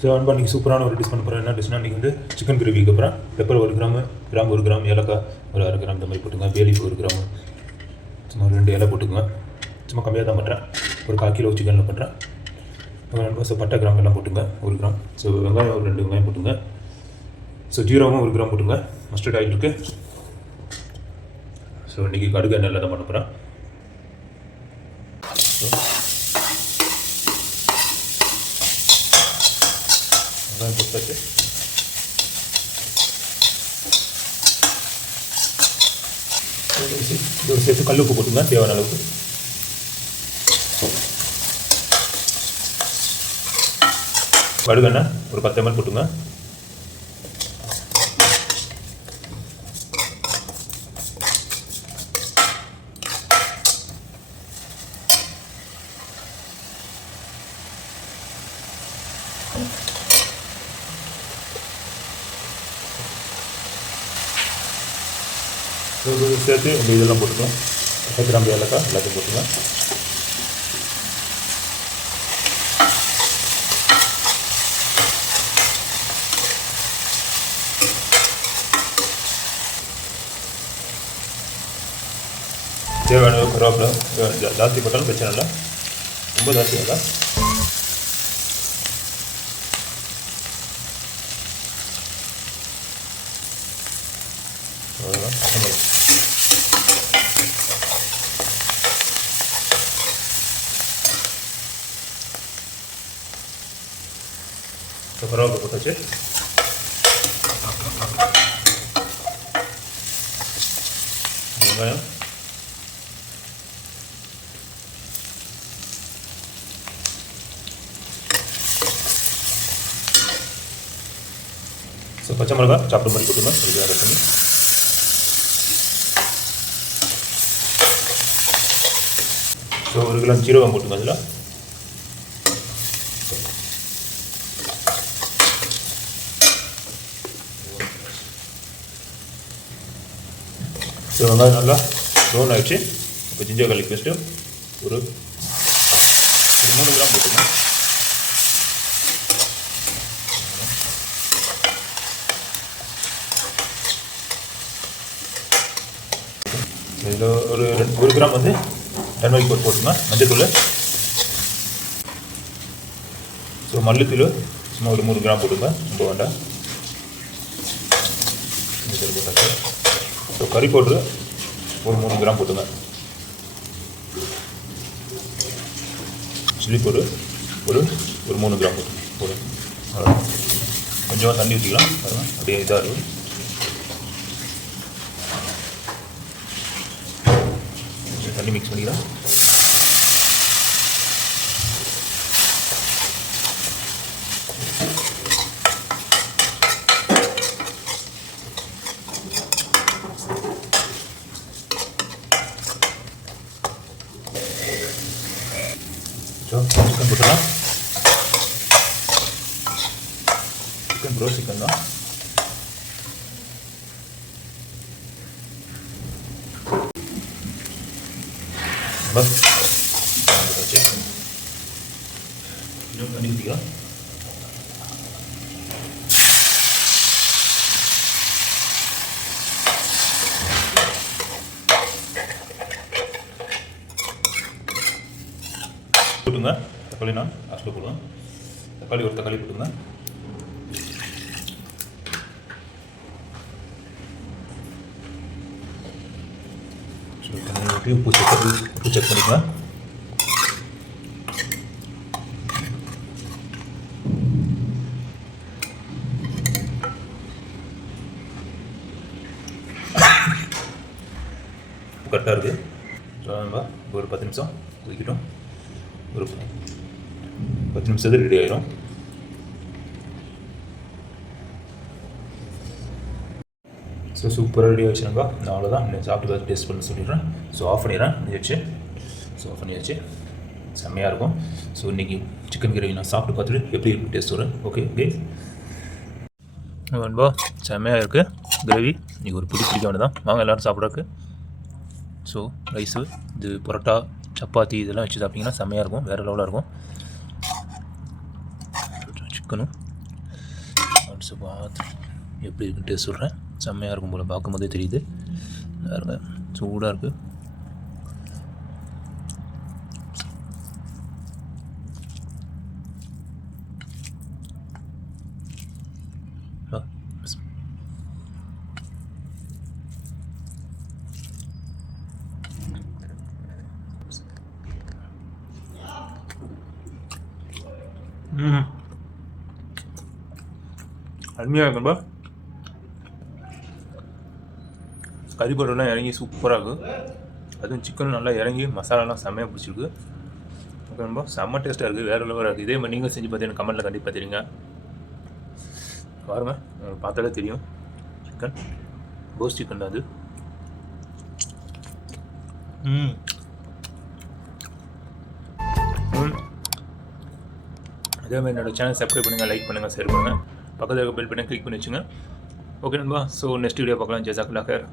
So அன்பா நீங்கள் சூப்பரான ஒரு டிஷ் பண்ண போகிறேன். என்ன டிஷ்னா நீங்கள் வந்து சிக்கன் கிரேவிக்கு அப்புறம் பெப்பர் 1 கிராம், கிராம்பு 1 கிராம், ஏலக்காய் ஒரு 1/2 கிராம் இந்த மாதிரி போட்டுங்க. பேலீஃப் 1 கிராம், சும்மா 2 இலை போட்டுக்குங்க. சும்மா கம்மியாக தான் பண்ணுறேன், ஒரு 1/4 கிலோ சிக்கனில் பண்ணுறேன். ஸோ பட்டை கிராம் எல்லாம் போட்டுங்க 1 கிராம். ஸோ வெங்காயம் ஒரு 2 வெங்காயம் போட்டுங்க. ஸோ ஜீரகம் 1 கிராம் போட்டுங்க. மஸ்டர்ட் ஆயில் இருக்குது. ஸோ இன்றைக்கி கடுகு எண்ணெயில் தான் பண்ண போகிறேன். வெங்காயம் போட்டாச்சு. இதோட சேர்த்து கல் உப்பு போட்டுங்க தேவையான அளவுக்கு. கடுகு எண்ணெய் ஒரு 10 ml போட்டுங்க. சேர்த்து இந்த இதெல்லாம் போட்டுக்கலாம். பட்டை கிராம்பு ஏலக்காய் எல்லாத்தையும் போட்டுங்க. தேவையான கருவேப்பிலை ஜாஸ்தி போட்டாலும் பிரச்சனை இல்லை, ரொம்ப ஜாஸ்தி இல்லை. அவ்வளோதான். கருவேப்பிலை போட்டாச்சு. வெங்காயம் ஸோ பச்சை மிளகா சாப்பிட மாதிரி போட்டுங்க. இதுக்காக பண்ணி ஸோ 1 கிலோ ஜீரகம் போட்டுங்க. அதில் ஸோ வெங்காயம் நல்லா ப்ரௌன் ஆகிடுச்சு. இப்போ ஜிஞ்சர் garlic பேஸ்ட்டு ஒரு 3 கிராம் போட்டுங்க. இதில் ஒரு 1 கிராம் வந்து டர்மரிக் பவுடர் போட்டுங்க. மஞ்சத்தூள், ஸோ மல்லித்தூள் சும்மா ஒரு 3 கிராம் போட்டுங்க, ரொம்ப வேண்டாம். போட்டாச்சு. ஸோ கறி பவுட்ரு ஒரு 3 கிராம் போட்டுங்க. சில்லி பவுடர் ஒரு 3 கிராம் போடுங்க. கொஞ்சமாக தண்ணி ஊற்றிக்கலாம் பாருங்கள், அப்படியே இதாக இருக்கும். தண்ணி மிக்ஸ் பண்ணிக்கலாம். சிக்கன் போட்டுக்கலாம். சிக்கன் ப்ரோ சிக்கன் தான். பஸ் தண்ணி ஊற்றிக்கலாம். போட்டுங்க. தக்காளி நான் லாஸ்ட்டில் போடுவேன். தக்காளி ஒரு தக்காளி போட்டுங்க. உப்பு செக் பண்ணிக்கலாம். கரெக்டாக இருக்குது. ஸோ நம்ம ஒரு 10 நிமிஷம் ஊற்றிக்கிட்டோம். ஒரு 10 நிமிஷத்துக்கு ரெடி ஆயிரும். ஸோ சூப்பராக ரெடி ஆகிடுச்சுனாங்க. நான் அவ்வளோதான், சாப்பிட்டு பார்த்து டேஸ்ட் பண்ணி சொல்லிடுறேன். ஸோ ஆஃப் பண்ணிடுறேன். முடிஞ்சிடுச்சு. ஸோ ஆஃப் பண்ணியாச்சு. செம்மையாக இருக்கும். ஸோ இன்றைக்கி சிக்கன் கிரேவி நான் சாப்பிட்டு பார்த்துட்டு எப்படி இருக்கும் டேஸ்ட் வரேன். ஓகே நண்பா, செம்மையாக இருக்குது கிரேவி. இன்றைக்கி ஒரு பிடிக்க வேண்டியதான். வாங்க எல்லோரும் சாப்பிட்றதுக்கு. ஸோ ரைஸு, இது பரோட்டா, சப்பாத்தி இதெல்லாம் வச்சு சாப்பிட்டிங்கன்னா செம்மையாக இருக்கும், வேறு லெவலாக இருக்கும். சிக்கனும் ஸோ பார்த்து எப்படி இருக்குன்னு டேஸ்ட் சொல்கிறேன். செம்மையாக இருக்கும் போல் பார்க்கும்போதே தெரியுது. பாருங்க சூடாக இருக்குது. அருமையாக இருக்கும்பா. கறி பவுடர்லாம் இறங்கி சூப்பராக இருக்குது. அதுவும் சிக்கன் நல்லா இறங்கி மசாலாலாம் செம்மையாக பிடிச்சிருக்கு. ஓகே நண்பா, செம்ம டேஸ்ட்டாக இருக்குது, வேறு லெவலாக இருக்குது. இதே மாதிரி நீங்கள் செஞ்சு பார்த்தீங்கன்னா கமெண்ட்டில் கண்டிப்பாக தெரியுங்க. பாருங்கள், உங்களுக்கு பார்த்தாலே தெரியும். சிக்கன் போஸ் சிக்கன் தான் அது. அதே மாதிரி என்னோடய சேனல் சப்ஸ்கிரைப் பண்ணுங்கள், லைக் பண்ணுங்கள், ஷேர் பண்ணுங்கள், பக்கத்தில் இருக்க பெல் பட்டனை கிளிக் பண்ணி வச்சுங்க. ஓகே நண்பா, ஸோ நெக்ஸ்ட் வீடியோ பார்க்கலாம். ஜஸாக்கல்லாஹ்.